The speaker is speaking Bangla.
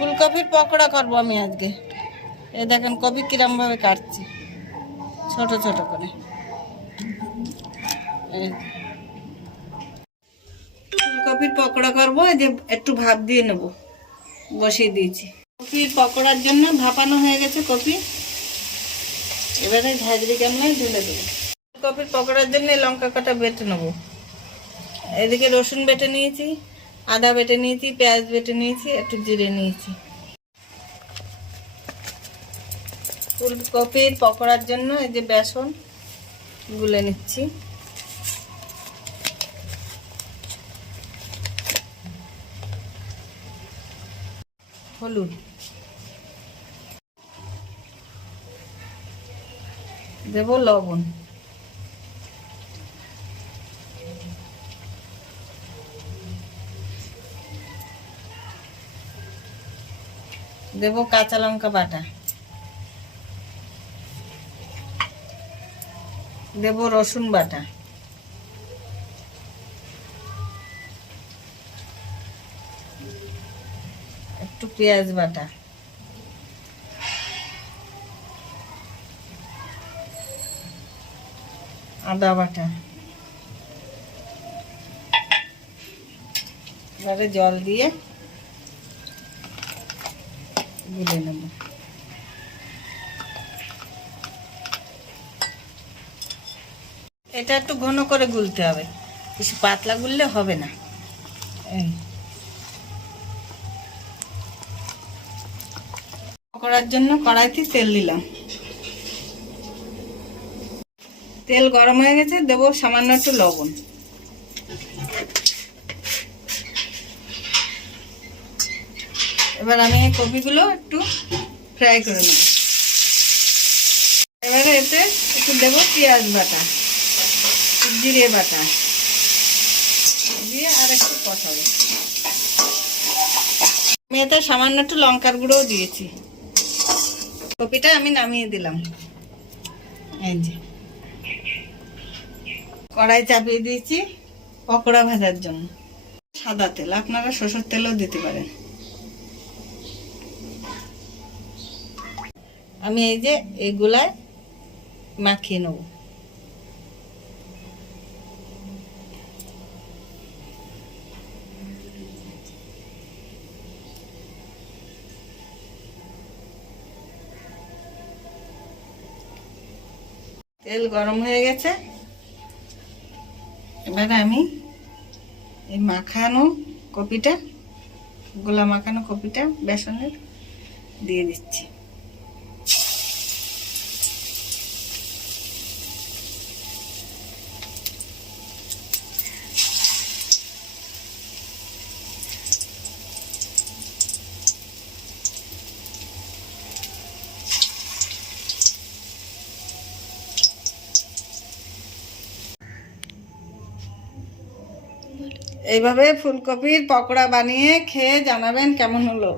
ফুলকপির পকোড়া করবো আমি আজকে। এই দেখেন কপি কিরম ভাবে কাটছি, ছোট ছোট করে। ফুলকপির পকোড়া করবো, এই যে একটু ভাপ দিয়ে নেব, বসিয়ে দিয়েছি। কপির পকোড়ার জন্য ভাপানো হয়ে গেছে কপি, এবারে ঝাঁঝরি গামলায় ঢেলে দেবো। কপির পকোড়ার জন্য লঙ্কা কাটা বেটে নেবো। এদিকে রসুন বেটে নিয়েছি, আদা বেটে নিয়েছি, পেঁয়াজ বেটে নিয়েছি, একটু জিরে নিয়েছি। ফুলকপির পকোড়ার জন্য এই যে বেসন গুলে নিচ্ছি। হলুদ দেব, লবণ, দেব কাঁচা লঙ্কা বাটা, দেব রসুন বাটা, একটু পেঁয়াজ বাটা, আদা বাটা। এবারে জল দিয়ে গুলে নেব। এটা একটু ঘন করে গুলতে হবে, বেশি পাতলা গুললে হবে না। পকোড়ার জন্য কড়াইতে তেল দিলাম, তেল গরম হয়ে গেছে, দেবো সামান্য একটু লবণ। এবার আমি এই কপিগুলো একটু ফ্রাই করে নেব। এবারে এতে একটু দেবো পেঁয়াজ বাটা, জিরে বাটা দিয়ে আর একটু কষাবো। আমি এতে সামান্য একটু লঙ্কার গুঁড়োও দিয়েছি। কপিটা আমি নামিয়ে দিলাম। এই যে কড়াই চাপিয়ে দিয়েছি পকোড়া ভাজার জন্য। সাদা তেল, আপনারা সরষের তেলও দিতে পারেন। আমি এই যে এগুলায় মাখিয়ে নেব। তেল গরম হয়ে গেছে, এবারে আমি এই মাখানো কপিটা, গোলা মাখানো কপিটা বেসনের দিয়ে দিচ্ছি। এইভাবে ফুলকপির পকোড়া বানিয়ে খেয়ে জানাবেন কেমন হলো।